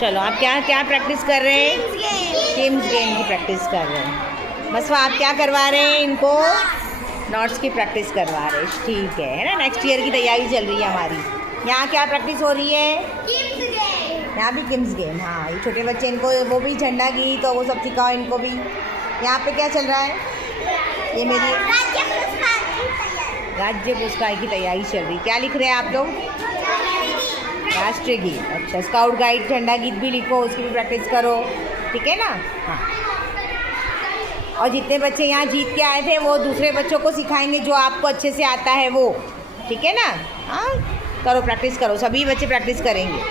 चलो आप क्या क्या प्रैक्टिस कर रहे हैं? किम्स गेम की प्रैक्टिस कर रहे हैं। मसवा आप क्या करवा रहे हैं इनको? नोट्स की प्रैक्टिस करवा रहे हैं। ठीक है ना, नेक्स्ट ईयर की तैयारी चल रही है हमारी। यहाँ क्या प्रैक्टिस हो रही है? यहाँ भी किम्स गेम। हाँ, ये छोटे बच्चे, इनको वो भी झंडा गीत तो वो सब सिखाओ इनको भी। यहाँ पे क्या चल रहा है? ये मेरी राज्य पुरस्कार की तैयारी चल रही। क्या लिख रहे हैं आप लोग? राष्ट्रीय गीत। अच्छा, स्काउट गाइड झंडा गीत भी लिखो, उसकी भी प्रैक्टिस करो। ठीक है ना? हाँ। और जितने बच्चे यहाँ जीत के आए थे वो दूसरे बच्चों को सिखाएंगे जो आपको अच्छे से आता है वो। ठीक है ना? हाँ, करो, प्रैक्टिस करो, सभी बच्चे प्रैक्टिस करेंगे।